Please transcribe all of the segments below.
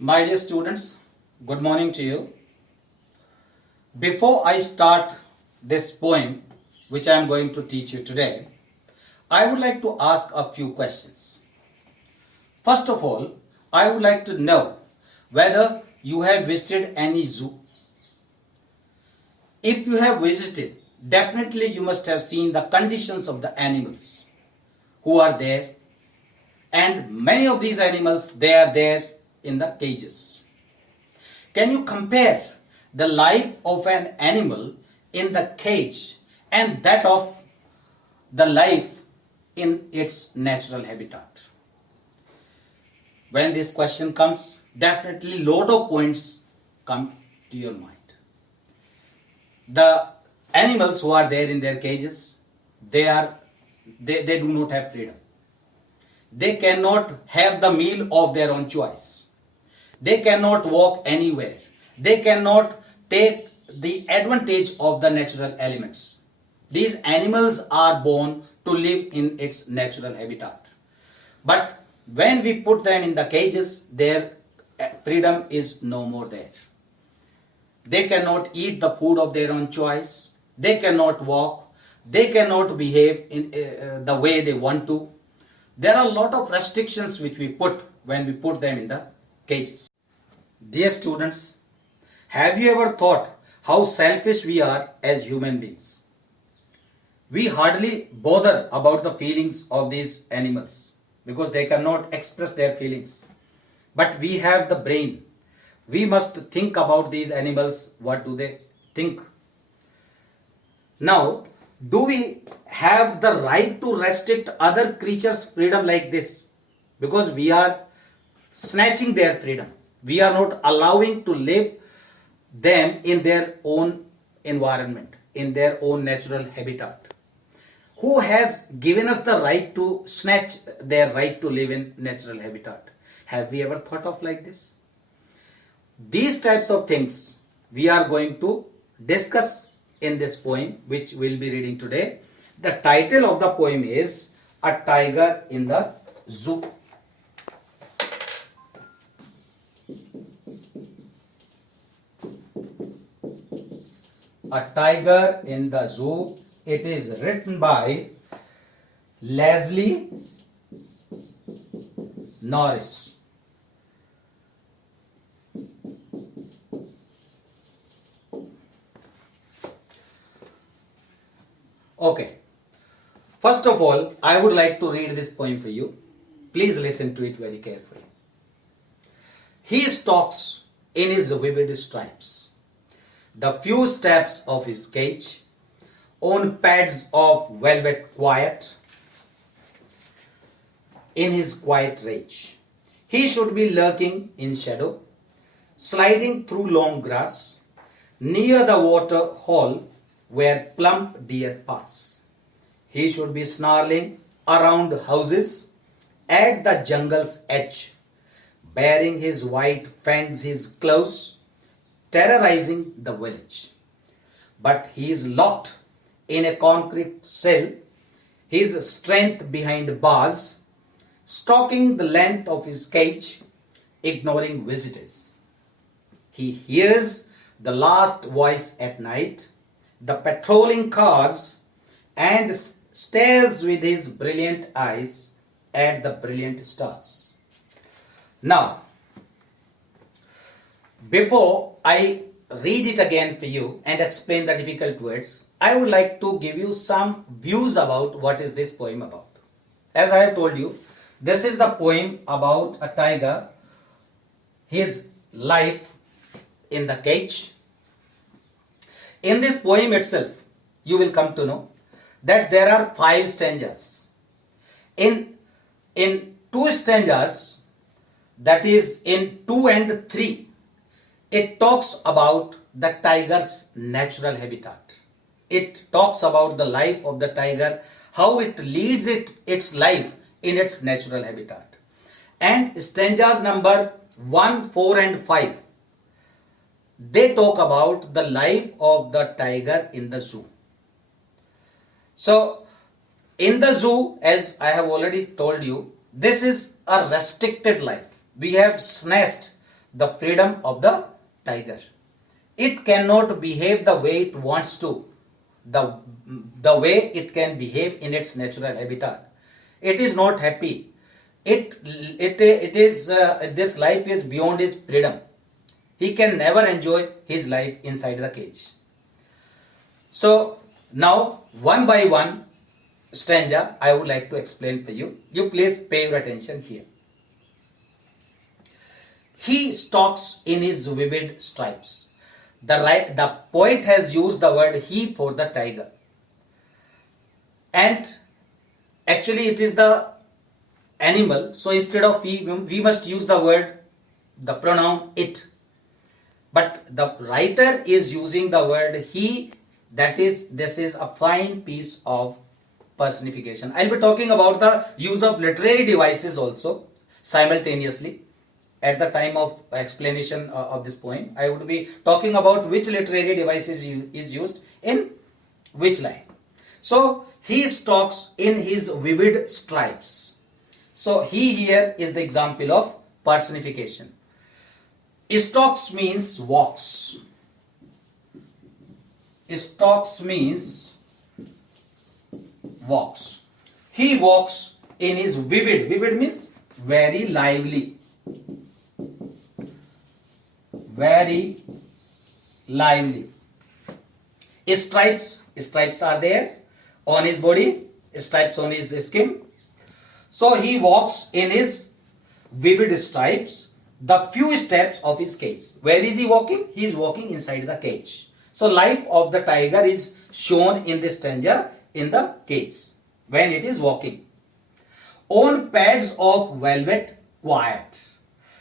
My dear students, good morning to you. Before I start this poem, which I am going to teach you today, I would like to ask a few questions. First of all, I would like to know whether you have visited any zoo. If you have visited, definitely you must have seen the conditions of the animals who are there, and many of these animals, they are there in the cages. Can you compare the life of an animal in the cage and that of the life in its natural habitat? When this question comes, definitely lot of points come to your mind. The animals who are there in their cages, they do not have freedom. They cannot have the meal of their own choice. They cannot walk anywhere. They cannot take the advantage of the natural elements. These animals are born to live in its natural habitat. But when we put them in the cages, their freedom is no more there. They cannot eat the food of their own choice. They cannot walk. They cannot behave in the way they want to. There are a lot of restrictions which we put when we put them in the cages. Dear students, have you ever thought how selfish we are as human beings? We hardly bother about the feelings of these animals because they cannot express their feelings. But we have the brain. We must think about these animals. What do they think? Now, do we have the right to restrict other creatures' freedom like this? Because we are snatching their freedom. We are not allowing to live them in their own environment, in their own natural habitat. Who has given us the right to snatch their right to live in natural habitat? Have we ever thought of like this? These types of things we are going to discuss in this poem which we'll be reading today. The title of the poem is A Tiger in the Zoo. A Tiger in the Zoo. It is written by Leslie NORRIS. Okay. First of all, I would like to read this poem for you. Please listen to it very carefully. He stalks in his vivid stripes, the few steps of his cage, on pads of velvet quiet, in his quiet rage. He should be lurking in shadow, sliding through long grass, near the water hole where plump deer pass. He should be snarling around houses at the jungle's edge, bearing his white fangs his claws, terrorizing the village. But he is locked in a concrete cell, his strength behind bars, stalking the length of his cage, ignoring visitors. He hears the last voice at night, the patrolling cars, and stares with his brilliant eyes at the brilliant stars. Now, before I read it again for you and explain the difficult words, I would like to give you some views about what is this poem about. As I have told you, this is the poem about a tiger, his life in the cage. In this poem itself, you will come to know that there are 5 stanzas. In 2 stanzas, that is in 2 and 3, it talks about the tiger's natural habitat. It talks about the life of the tiger, how it leads its life in its natural habitat. And stanzas number 1, 4 and 5, they talk about the life of the tiger in the zoo. So, in the zoo, as I have already told you, this is a restricted life. We have snatched the freedom of the tiger. It cannot behave the way it wants to, the way it can behave in its natural habitat. It is not happy. This life is beyond his freedom. He can never enjoy his life inside the cage. So now one by one stanza I would like to explain for you. You please pay your attention here. He stalks in his vivid stripes. The poet has used the word he for the tiger. And actually it is the animal. So instead of we must use the pronoun it. But the writer is using the word he. This is a fine piece of personification. I'll be talking about the use of literary devices also simultaneously. At the time of explanation of this poem, I would be talking about which literary device is used in which line. So he stalks in his vivid stripes. So he here is the example of personification. Stalks means walks. Stalks means walks. He walks in his vivid. Vivid means very lively. Very lively. Stripes are there on his body, stripes on his skin. So he walks in his vivid stripes, the few steps of his cage. Where is he walking? He is walking inside the cage. So life of the tiger is shown in this stanza in the cage when it is walking. On pads of velvet quiet.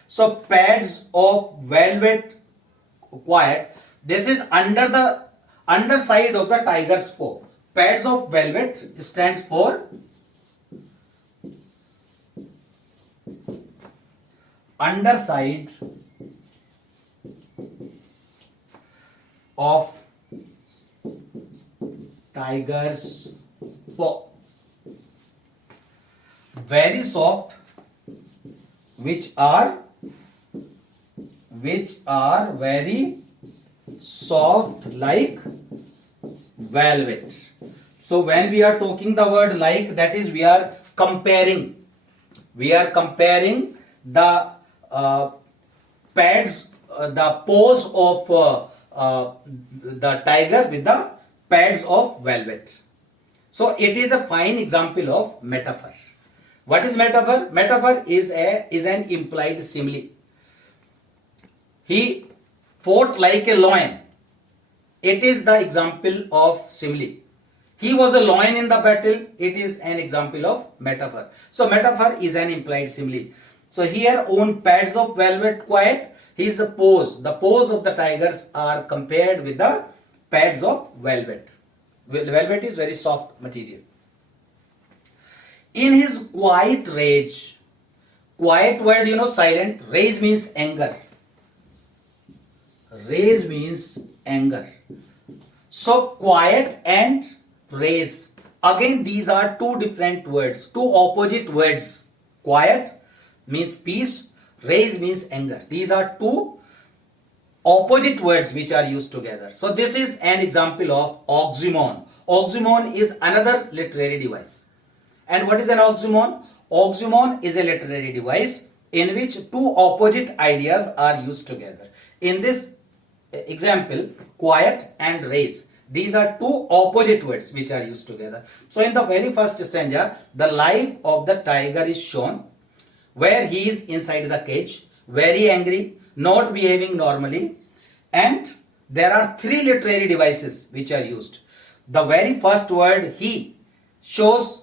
So pads of velvet quiet. This is under the underside of the tiger's paw. Pads of velvet stands for underside of tiger's paw. Very soft, which are very soft like velvet. So when we are talking the word like, that is we are comparing the pads, the paws of the tiger with the pads of velvet. So it is a fine example of metaphor. What is metaphor? Metaphor is an implied simile. He fought like a lion. It is the example of simile. He was a lion in the battle. It is an example of metaphor. So metaphor is an implied simile. So here on pads of velvet quiet, his paws, the paws of the tigers are compared with the pads of velvet. Velvet is very soft material. In his quiet rage, quiet word, silent, rage means anger. Rage means anger. So quiet and rage, again these are two different words, two opposite words. Quiet means peace, rage means anger. These are two opposite words which are used together. So this is an example of oxymoron. Oxymoron is another literary device. And what is an oxymoron? Oxymoron is a literary device in which two opposite ideas are used together. In this example, quiet and rage, these are two opposite words which are used together. So in the very first stanza, the life of the tiger is shown, where he is inside the cage, very angry, not behaving normally, and there are three literary devices which are used. The very first word he shows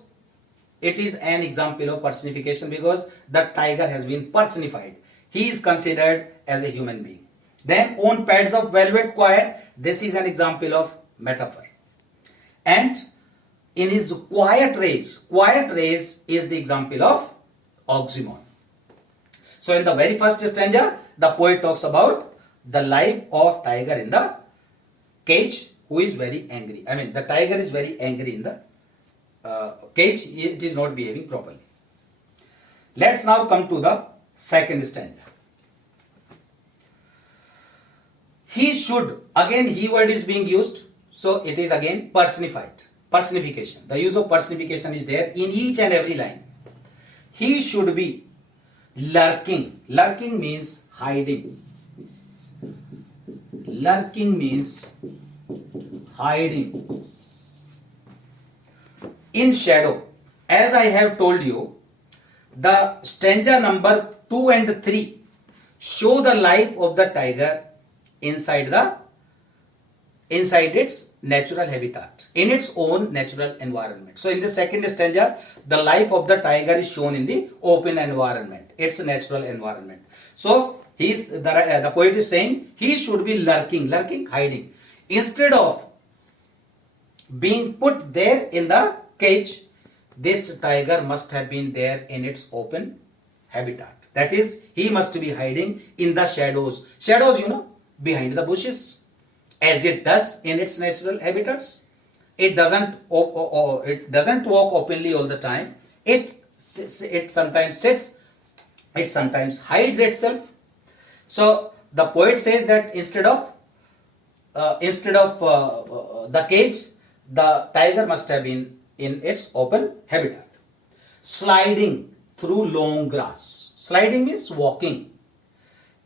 it is an example of personification because the tiger has been personified. He is considered as a human being. Then on pads of velvet quiet, this is an example of metaphor. And in his quiet rage is the example of oxymoron. So in the very first stanza, the poet talks about the life of tiger in the cage who is very angry. I mean, the tiger is very angry in the cage. It is not behaving properly. Let's now come to the second stanza. He should, again he word is being used, so it is again personified. Personification. The use of personification is there in each and every line. He should be lurking. Lurking means hiding. Lurking means hiding. In shadow. As I have told you, the stanza number 2 and 3 show the life of the tiger inside its natural habitat, in its own natural environment. So in the second stanza, the life of the tiger is shown in the open environment, its natural environment. So the poet is saying he should be lurking, hiding. Instead of being put there in the cage, this tiger must have been there in its open habitat. That is, he must be hiding in the shadows. Shadows, behind the bushes, as it does in its natural habitats. It doesn't walk openly all the time. It sometimes sits. It sometimes hides itself. So the poet says that instead of the cage, the tiger must have been in its open habitat. Sliding through long grass. Sliding means walking.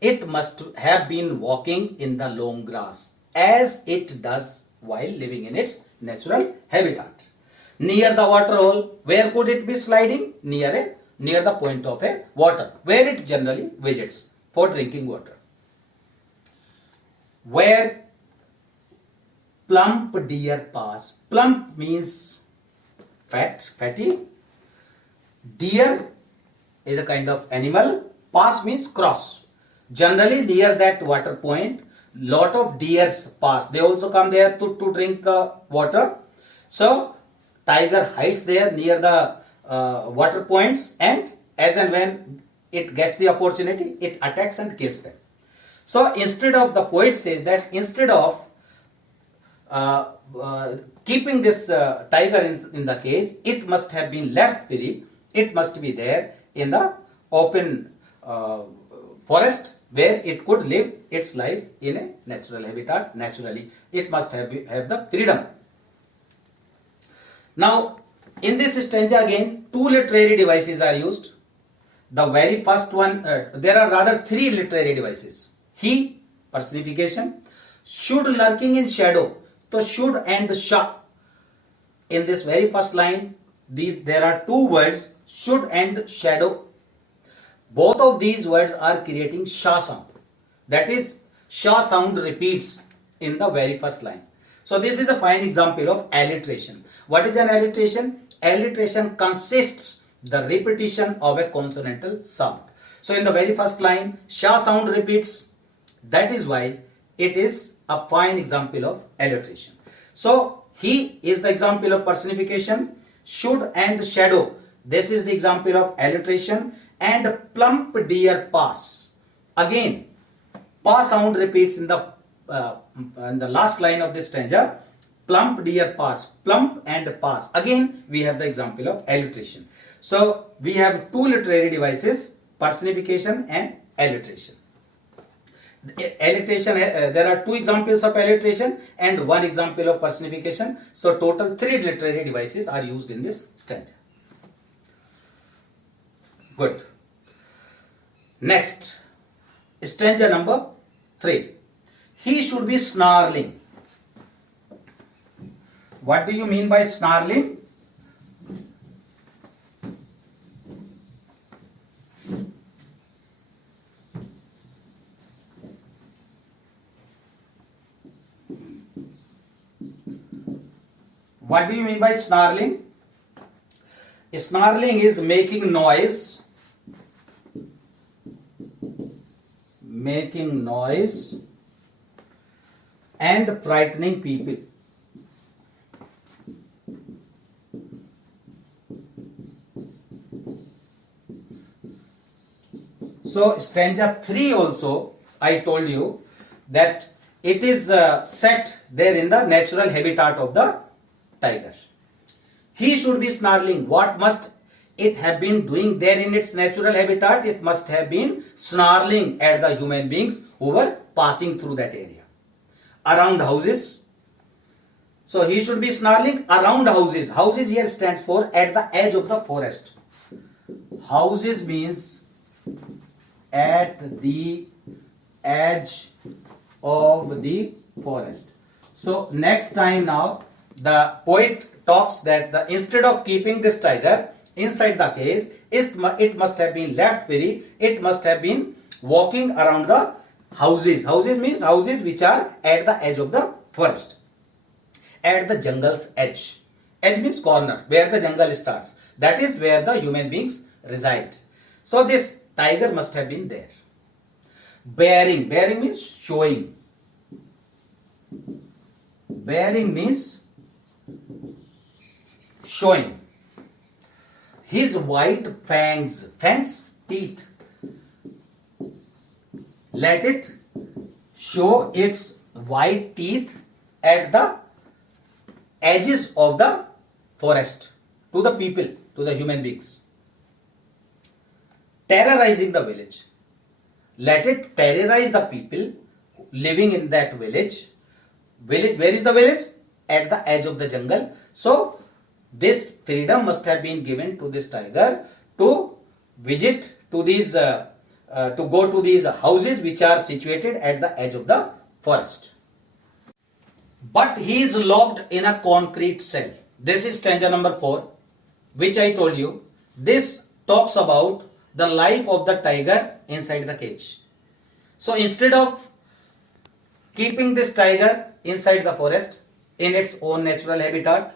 It must have been walking in the long grass, as it does while living in its natural habitat. Near the water hole, where could it be sliding? Near the point of a water, where it generally visits for drinking water. Where plump deer pass. Plump means fat, fatty. Deer is a kind of animal. Pass means cross. Generally near that water point, lot of deers pass. They also come there to drink water. So tiger hides there near the water points, and as and when it gets the opportunity, it attacks and kills them. So instead of, the poet says that instead of keeping this tiger in the cage, it must have been left free. It must be there in the open forest, where it could live its life in a natural habitat naturally. It must have the freedom. Now, in this stanza again, two literary devices are used. The very first one, there are rather three literary devices. He, personification. Should, lurking in shadow. So should and sha. In this very first line, there are two words, should and shadow. Both of these words are creating sha sound. That is, sha sound repeats in the very first line. So this is a fine example of alliteration. What is an alliteration? Alliteration consists the repetition of a consonantal sound. So in the very first line, sha sound repeats. That is why it is a fine example of alliteration. So he is the example of personification. Should and shadow, this is the example of alliteration. And plump deer pass. Again, pa sound repeats in the last line of this stanza. Plump deer pass. Plump and pass. Again, we have the example of alliteration. So we have two literary devices, personification and alliteration. Alliteration, there are two examples of alliteration and one example of personification. So total three literary devices are used in this stanza. Good. Next, stanza number 3. He should be snarling. What do you mean by snarling? What do you mean by snarling? Snarling is making noise. Making noise and frightening people. So stanza 3 also, I told you that it is set there in the natural habitat of the tiger. He should be snarling. What must it have been doing there in its natural habitat? It must have been snarling at the human beings who were passing through that area. around houses. So he should be snarling around houses. Houses here stands for at the edge of the forest. Houses means at the edge of the forest. So next time now the poet talks that instead of keeping this tiger inside the cage, it must have been left free. It must have been walking around the houses. Houses means houses which are at the edge of the forest. At the jungle's edge. Edge means corner, where the jungle starts. That is where the human beings reside. So this tiger must have been there. Bearing. Bearing means showing. Bearing means showing. His white fangs. Fangs, teeth. Let it show its white teeth at the edges of the forest to the people, to the human beings. Terrorizing the village. Let it terrorize the people living in that village. Village, where is the village? At the edge of the jungle. So this freedom must have been given to this tiger to visit to these to go to these houses which are situated at the edge of the forest. But he is locked in a concrete cell. This is stanza number 4, which I told you. This talks about the life of the tiger inside the cage. So instead of keeping this tiger inside the forest in its own natural habitat,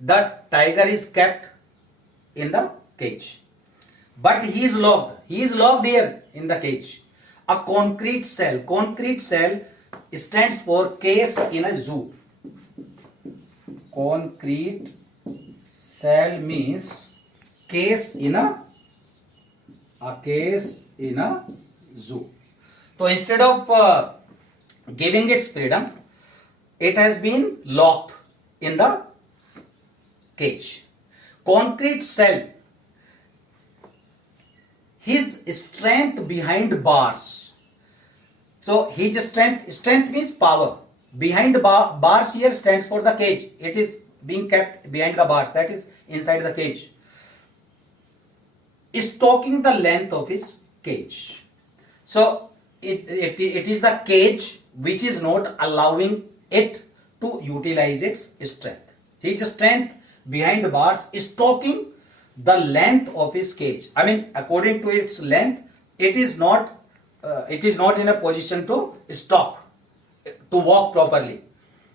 the tiger is kept in the cage. But he is locked. He is locked here in the cage. A concrete cell. Concrete cell stands for cage in a zoo. Concrete cell means cage in a cage in a zoo. So instead of giving its freedom, it has been locked in the cage. Concrete cell. His strength behind bars. So his strength means power. Behind bars here stands for the cage. It is being kept behind the bars, that is inside the cage. Stalking the length of his cage. So it is the cage which is not allowing it to utilize its strength. His strength behind bars is stalking the length of his cage. I mean, according to its length, it is not in a position to stalk, to walk properly.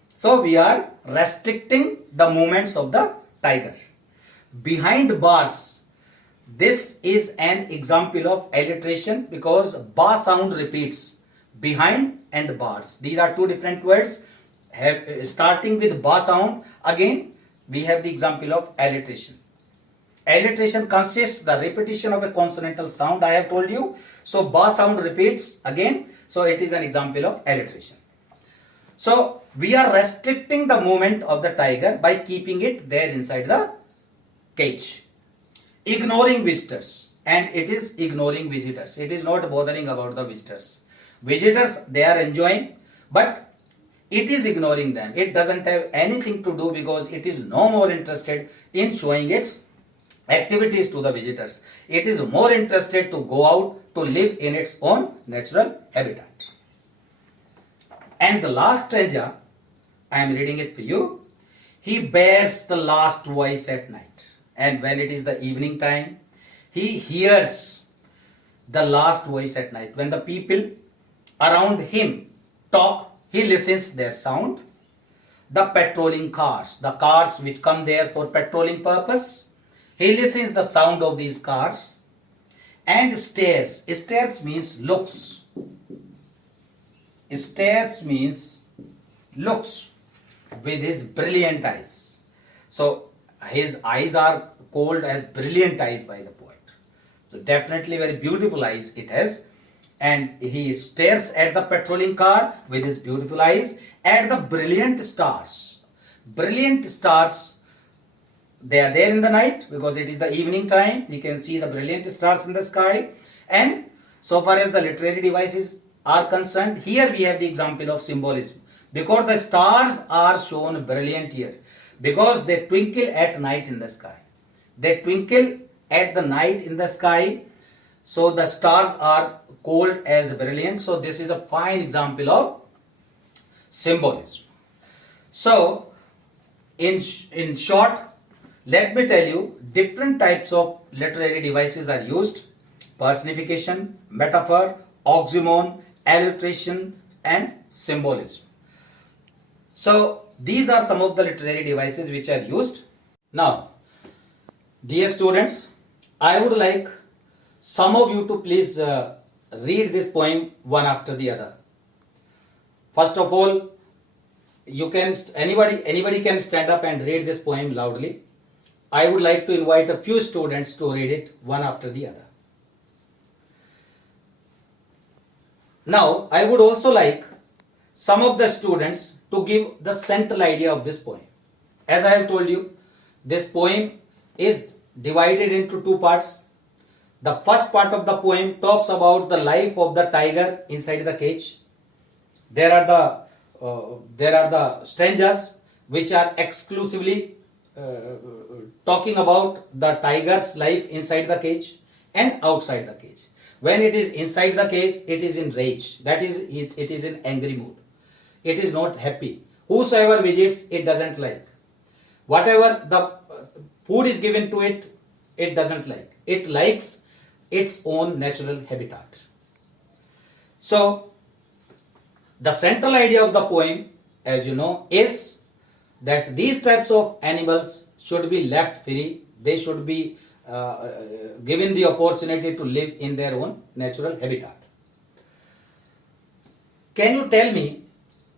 So we are restricting the movements of the tiger. Behind bars, this is an example of alliteration because bar sound repeats. Behind and bars. These are two different words. Starting with bar sound, again we have the example of alliteration. Alliteration consists the repetition of a consonantal sound, I have told you. So bar sound repeats again. So it is an example of alliteration. So we are restricting the movement of the tiger by keeping it there inside the cage. Ignoring visitors, and it is ignoring visitors. It is not bothering about the visitors. Visitors, they are enjoying, but it is ignoring them. It doesn't have anything to do because it is no more interested in showing its activities to the visitors. It is more interested to go out to live in its own natural habitat. And the last stanza, I am reading it for you. He bears the last voice at night. And when it is the evening time, he hears the last voice at night. When the people around him talk, he listens their sound. The patrolling cars, the cars which come there for patrolling purpose, he listens the sound of these cars and stares. Stares means looks. Stares means looks with his brilliant eyes. So his eyes are called as brilliant eyes by the poet. So definitely very beautiful eyes it has. And he stares at the patrolling car with his beautiful eyes, at the brilliant stars. Brilliant stars, they are there in the night because it is the evening time. You can see the brilliant stars in the sky. And so far as the literary devices are concerned, here we have the example of symbolism. Because the stars are shown brilliant here. Because they twinkle at night in the sky. They twinkle at the night in the sky. So the stars are called as brilliant. So this is a fine example of symbolism. So in short, let me tell you, different types of literary devices are used: personification, metaphor, oxymoron, alliteration, and symbolism. So these are some of the literary devices which are used. Now, dear students, I would like some of you to please read this poem one after the other. First of all, you can anybody can stand up and read this poem loudly. I would like to invite a few students to read it one after the other. Now, I would also like some of the students to give the central idea of this poem. As I have told you, this poem is divided into two parts. The first part of the poem talks about the life of the tiger inside the cage. There are the strangers which are exclusively talking about the tiger's life inside the cage and outside the cage. When it is inside the cage, it is in rage. That is, it is in angry mood. It is not happy. Whosoever visits, it doesn't like. Whatever the food is given to it, it doesn't like. It likes its own natural habitat. So, the central idea of the poem, as you know, is that these types of animals should be left free. They should be given the opportunity to live in their own natural habitat. Can you tell me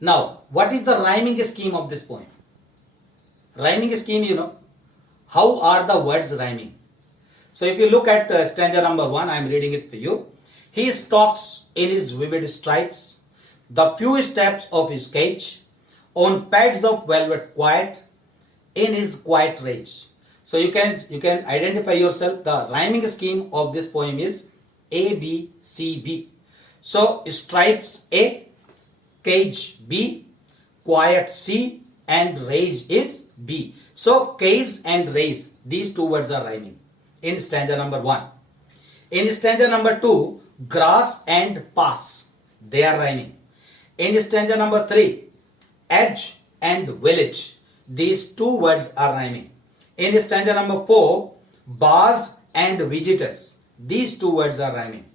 now what is the rhyming scheme of this poem? Rhyming scheme, you know, how are the words rhyming? So if you look at stanza number 1, I am reading it for you. He stalks in his vivid stripes, the few steps of his cage, on pads of velvet quiet, in his quiet rage. So you can identify yourself. The rhyming scheme of this poem is A, B, C, B. So stripes A, cage B, quiet C, and rage is B. So cage and rage, these two words are rhyming in stanza number 1. In stanza number 2, grass and pass, they are rhyming. In stanza number 3, edge and village, these two words are rhyming. In stanza number 4, bars and visitors, these two words are rhyming.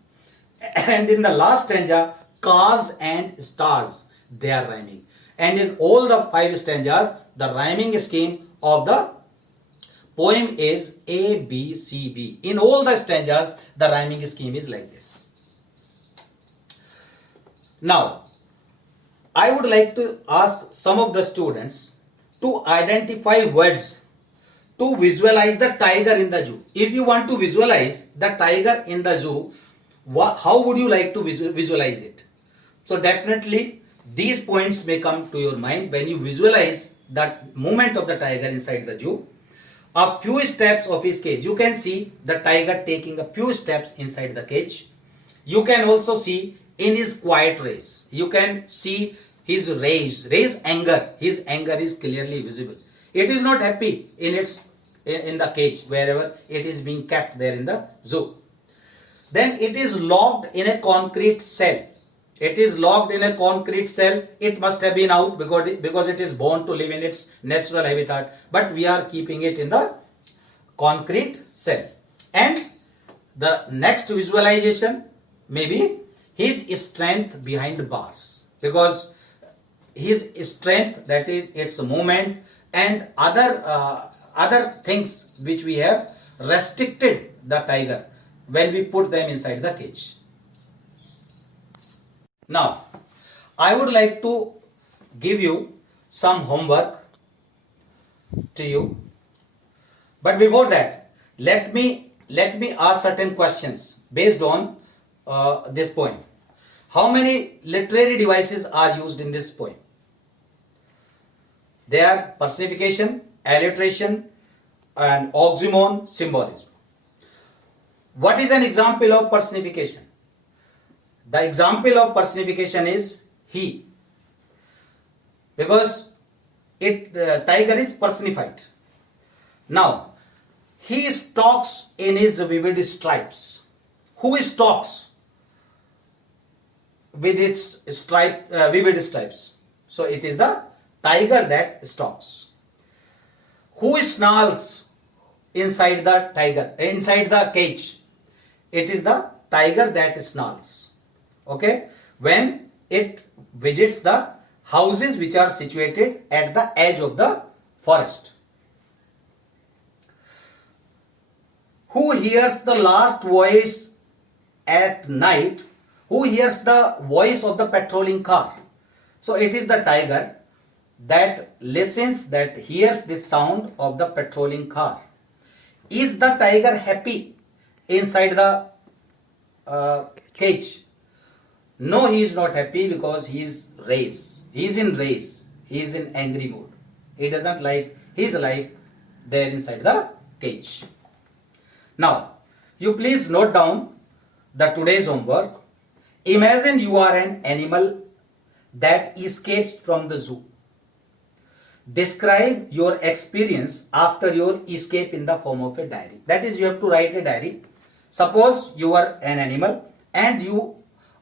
And in the last stanza, cars and stars, they are rhyming. And in all the 5 stanzas, the rhyming scheme of the poem is A, B, C, B. In all the stanzas, the rhyming scheme is like this. Now, I would like to ask some of the students to identify words to visualize the tiger in the zoo. If you want to visualize the tiger in the zoo, how would you like to visualize it? So definitely these points may come to your mind when you visualize that movement of the tiger inside the zoo. A few steps of his cage. You can see the tiger taking a few steps inside the cage. You can also see in his quiet rage. You can see his rage, anger. His anger is clearly visible. It is not happy in the cage wherever it is being kept there in the zoo. Then it is locked in a concrete cell. It is locked in a concrete cell. It must have been out because it is born to live in its natural habitat. But we are keeping it in the concrete cell. And the next visualization may be his strength behind bars. Because his strength, that is its movement and other things which we have restricted the tiger when we put them inside the cage. Now, I would like to give you some homework to you. But before that, let me ask certain questions based on this poem. How many literary devices are used in this poem? They are personification, alliteration, and oxymoron, symbolism. What is an example of personification? The example of personification is he. because tiger is personified. Now, he stalks in his vivid stripes. Who stalks with its vivid stripes? So it is the tiger that stalks. Who snarls inside the cage? It is the tiger that snarls. Okay, when it visits the houses which are situated at the edge of the forest. Who hears the last voice at night? Who hears the voice of the patrolling car? So it is the tiger that hears the sound of the patrolling car. Is the tiger happy inside the cage? No, he is not happy because he is in race. He is in angry mood. He doesn't like his life there inside the cage. Now, you please note down the today's homework. Imagine you are an animal that escaped from the zoo. Describe your experience after your escape in the form of a diary. That is, you have to write a diary. Suppose you are an animal and you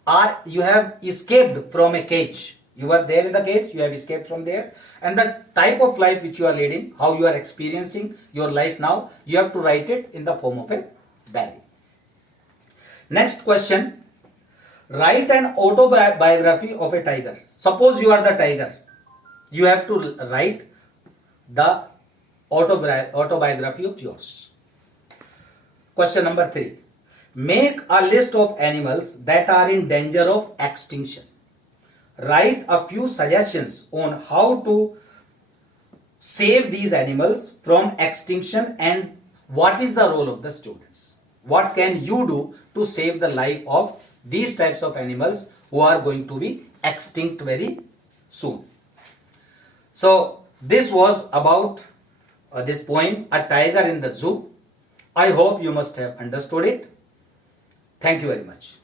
have escaped from a cage. You are there in the cage, you have escaped from there, and the type of life which you are leading, how you are experiencing your life now, you have to write it in the form of a diary. Next question. Write an autobiography of a tiger. Suppose you are the tiger. You have to write the autobiography of yours. Question number 3. Make a list of animals that are in danger of extinction. Write a few suggestions on how to save these animals from extinction and what is the role of the students. What can you do to save the life of these types of animals who are going to be extinct very soon. So this was about this poem, A Tiger in the Zoo. I hope you must have understood it. Thank you very much.